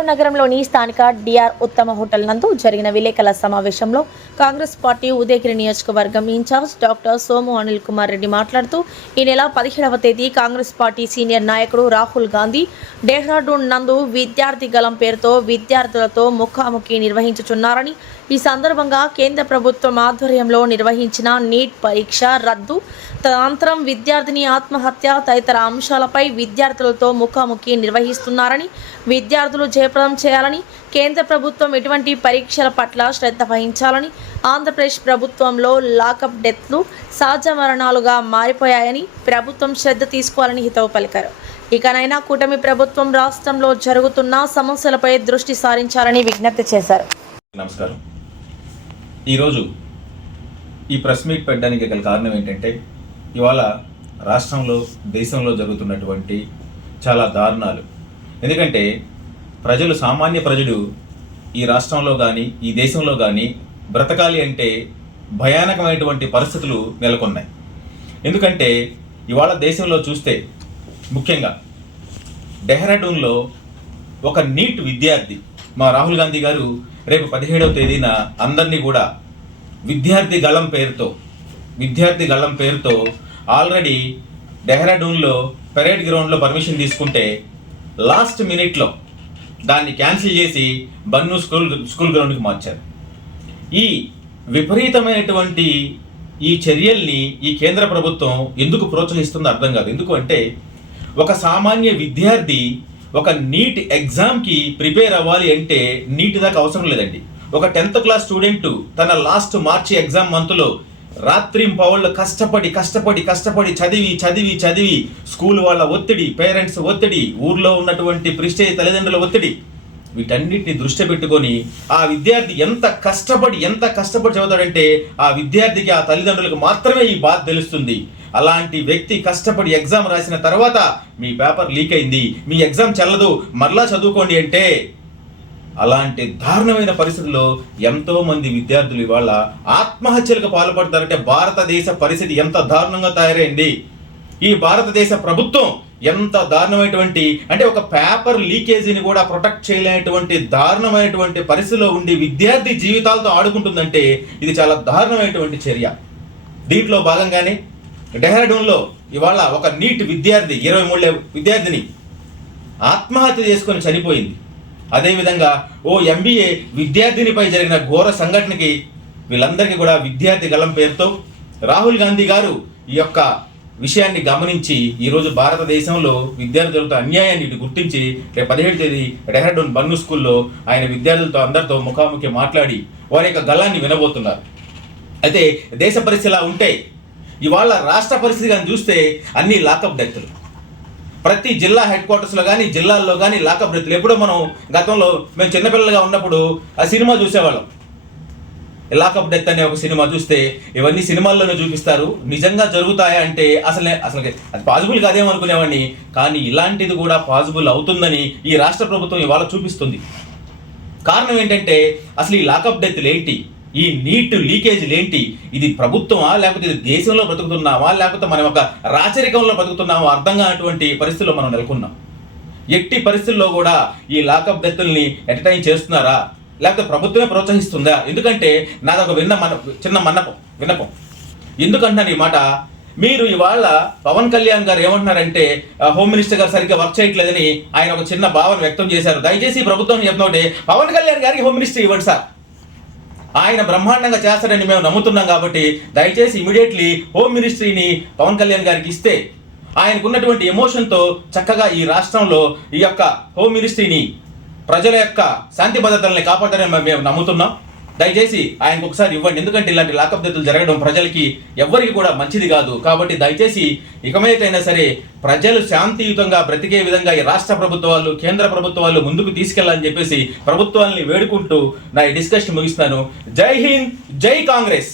ఒంగోలు నగరంలోని స్థానిక డిఆర్ ఉత్తమ హోటల్ నందు జరిగిన విలేకరుల సమావేశంలో కాంగ్రెస్ పార్టీ ఉదయగిరి నియోజకవర్గం ఇన్ఛార్జ్ డాక్టర్ సోము అనిల్ కుమార్ రెడ్డి మాట్లాడుతూ ఈ నెల 17వ తేదీ కాంగ్రెస్ పార్టీ సీనియర్ నాయకుడు రాహుల్ గాంధీ డెహ్రాడూన్ నందు విద్యార్థి గలం పేరుతో విద్యార్థులతో ముఖాముఖి నిర్వహించుచున్నారని, ఈ సందర్భంగా కేంద్ర ప్రభుత్వం ఆధ్వర్యంలో నిర్వహించిన నీట్ పరీక్ష రద్దు, తదనంతరం విద్యార్థిని ఆత్మహత్య తదితర అంశాలపై విద్యార్థులతో ముఖాముఖి నిర్వహిస్తున్నారని, విద్యార్థులు జయప్రదం చేయాలని, కేంద్ర ప్రభుత్వం ఎటువంటి పరీక్షల పట్ల శ్రద్ధ వహించాలని, ఆంధ్రప్రదేశ్ ప్రభుత్వంలో లాకప్ డెత్లు సహజ మరణాలుగా మారిపోయాయని ప్రభుత్వం శ్రద్ధ తీసుకోవాలని హితవు పలికారు. ఇకనైనా కూటమి ప్రభుత్వం రాష్ట్రంలో జరుగుతున్న సమస్యలపై దృష్టి సారించాలని విజ్ఞప్తి చేశారు. నమస్కారం. ఈరోజు ఈ ప్రెస్ మీట్ పెట్టడానికి గల కారణం ఏంటంటే, ఇవాళ రాష్ట్రంలో దేశంలో జరుగుతున్నటువంటి చాలా దారుణాలు. ఎందుకంటే సామాన్య ప్రజలు ఈ రాష్ట్రంలో కానీ ఈ దేశంలో కానీ బ్రతకాలి అంటే భయానకమైనటువంటి పరిస్థితులు నెలకొన్నాయి. ఎందుకంటే ఇవాళ దేశంలో చూస్తే ముఖ్యంగా డెహ్రాడూన్లో ఒక నీట్ విద్యార్థి మా రాహుల్ గాంధీ గారు రేపు 17వ తేదీన అందరినీ కూడా విద్యార్థి గళం పేరుతో ఆల్రెడీ డెహ్రాడూన్లో పెరేడ్ గ్రౌండ్లో పర్మిషన్ తీసుకుంటే లాస్ట్ మినిట్లో దాన్ని క్యాన్సిల్ చేసి బన్ను స్కూల్ గ్రౌండ్కి మార్చారు. ఈ విపరీతమైనటువంటి ఈ చర్యల్ని ఈ కేంద్ర ప్రభుత్వం ఎందుకు ప్రోత్సహిస్తుందో అర్థం కాదు. ఎందుకు అంటే ఒక సామాన్య విద్యార్థి ఒక నీట్ ఎగ్జామ్కి ప్రిపేర్ అవ్వాలి అంటే నీట్ దాకా అవసరం లేదండి. ఒక 10th క్లాస్ స్టూడెంట్ తన లాస్ట్ మార్చి ఎగ్జామ్ మంత్లో రాత్రింపవళ్ళు కష్టపడి చదివి స్కూల్ వాళ్ళ ఒత్తిడి, పేరెంట్స్ ఒత్తిడి, ఊర్లో ఉన్నటువంటి ప్రిస్టేజ్ తల్లిదండ్రుల ఒత్తిడి, వీటన్నిటిని దృష్టి పెట్టుకొని ఆ విద్యార్థి ఎంత కష్టపడి చదువుతాడంటే ఆ విద్యార్థికి, ఆ తల్లిదండ్రులకు మాత్రమే ఈ బాధ తెలుస్తుంది. అలాంటి వ్యక్తి కష్టపడి ఎగ్జామ్ రాసిన తర్వాత మీ పేపర్ లీక్ అయింది, మీ ఎగ్జామ్ చెల్లదు, మరలా చదువుకోండి అంటే అలాంటి దారుణమైన పరిస్థితుల్లో ఎంతో మంది విద్యార్థులు ఇవాళ ఆత్మహత్యలకు పాల్పడతారంటే భారతదేశ పరిస్థితి ఎంత దారుణంగా తయారైంది. ఈ భారతదేశ ప్రభుత్వం ఎంత దారుణమైనటువంటి అంటే ఒక పేపర్ లీకేజీని కూడా ప్రొటెక్ట్ చేయలేనటువంటి దారుణమైనటువంటి పరిస్థితిలో ఉండి విద్యార్థి జీవితాలతో ఆడుకుంటుందంటే ఇది చాలా దారుణమైనటువంటి చర్య. దీంట్లో భాగంగానే డెహ్రాడూన్లో ఇవాళ ఒక నీట్ విద్యార్థి 23 విద్యార్థిని ఆత్మహత్య చేసుకొని చనిపోయింది. అదేవిధంగా MBA విద్యార్థినిపై జరిగిన ఘోర సంఘటనకి వీళ్ళందరికీ కూడా విద్యార్థి గళం పేరుతో రాహుల్ గాంధీ గారు ఈ యొక్క విషయాన్ని గమనించి ఈరోజు భారతదేశంలో విద్యార్థులతో అన్యాయాన్ని గుర్తించి 17వ తేదీ డెహ్రాడూన్ బన్ను స్కూల్లో ఆయన విద్యార్థులతో అందరితో ముఖాముఖి మాట్లాడి వారి యొక్క గళాన్ని వినబోతున్నారు. అయితే దేశ పరిస్థితి ఇలా ఉంటే ఇవాళ రాష్ట్ర పరిస్థితి కానీ చూస్తే అన్ని లాకప్ డెత్తులు, ప్రతి జిల్లా హెడ్ క్వార్టర్స్లో కానీ జిల్లాల్లో కానీ లాకప్ డెత్తులు. ఎప్పుడో మనం గతంలో మేము చిన్నపిల్లలుగా ఉన్నప్పుడు ఆ సినిమా చూసేవాళ్ళం, లాకప్ డెత్ అనే ఒక సినిమా చూస్తే ఇవన్నీ సినిమాల్లోనే చూపిస్తారు, నిజంగా జరుగుతాయా అంటే అసలు అది పాసిబుల్ కాదేమో అనుకునేవాడిని. కానీ ఇలాంటిది కూడా పాసిబుల్ అవుతుందని ఈ రాష్ట్ర ప్రభుత్వం ఇవాళ చూపిస్తుంది. కారణం ఏంటంటే అసలు ఈ లాకప్ డెత్లు ఏంటి, ఈ నీట్ లీకేజీలు ఏంటి, ఇది ప్రభుత్వమా లేకపోతే ఇది దేశంలో బ్రతుకుతున్నామా లేకపోతే మనం ఒక రాచరికంలో బ్రతుకుతున్నామా అర్థం కానటువంటి పరిస్థితుల్లో మనం నెలకొన్నాం. ఎట్టి పరిస్థితుల్లో కూడా ఈ లాకప్ డెత్తుల్ని ఎంటర్టైన్ చేస్తున్నారా లేకపోతే ప్రభుత్వమే ప్రోత్సహిస్తుందా? ఎందుకంటే నాదొక చిన్న విన్నపం. ఎందుకంటున్నాను ఈ మాట, మీరు ఇవాళ పవన్ కళ్యాణ్ గారు ఏమంటున్నారంటే హోమ్ మినిస్టర్ గారు సరిగ్గా వర్క్ చేయట్లేదని ఆయన ఒక చిన్న భావన వ్యక్తం చేశారు. దయచేసి ప్రభుత్వం చెప్తుంటే పవన్ కళ్యాణ్ గారికి హోమ్ మినిస్టర్ ఇవ్వండి సార్, ఆయన బ్రహ్మాండంగా చేస్తారని మేము నమ్ముతున్నాం. కాబట్టి దయచేసి ఇమీడియట్లీ హోమ్ మినిస్ట్రీని పవన్ కళ్యాణ్ గారికి ఇస్తే ఆయనకున్నటువంటి ఎమోషన్తో చక్కగా ఈ రాష్ట్రంలో ఈ యొక్క హోమ్ మినిస్ట్రీని ప్రజల యొక్క శాంతి భద్రతల్ని కాపాడారని మేము నమ్ముతున్నాం. దయచేసి ఆయనకు ఒకసారి ఇవ్వండి. ఎందుకంటే ఇలాంటి లాకప్ డెత్తులు జరగడం ప్రజలకి ఎవ్వరికి కూడా మంచిది కాదు. కాబట్టి దయచేసి ఇకమైతైనా సరే ప్రజలు శాంతియుతంగా బ్రతికే విధంగా ఈ రాష్ట్ర ప్రభుత్వాలు, కేంద్ర ప్రభుత్వాలు ముందుకు తీసుకెళ్లాలని చెప్పేసి ప్రభుత్వాన్ని వేడుకుంటూ నా ఈ డిస్కషన్ ముగిస్తున్నాను. జై హింద్, జై కాంగ్రెస్.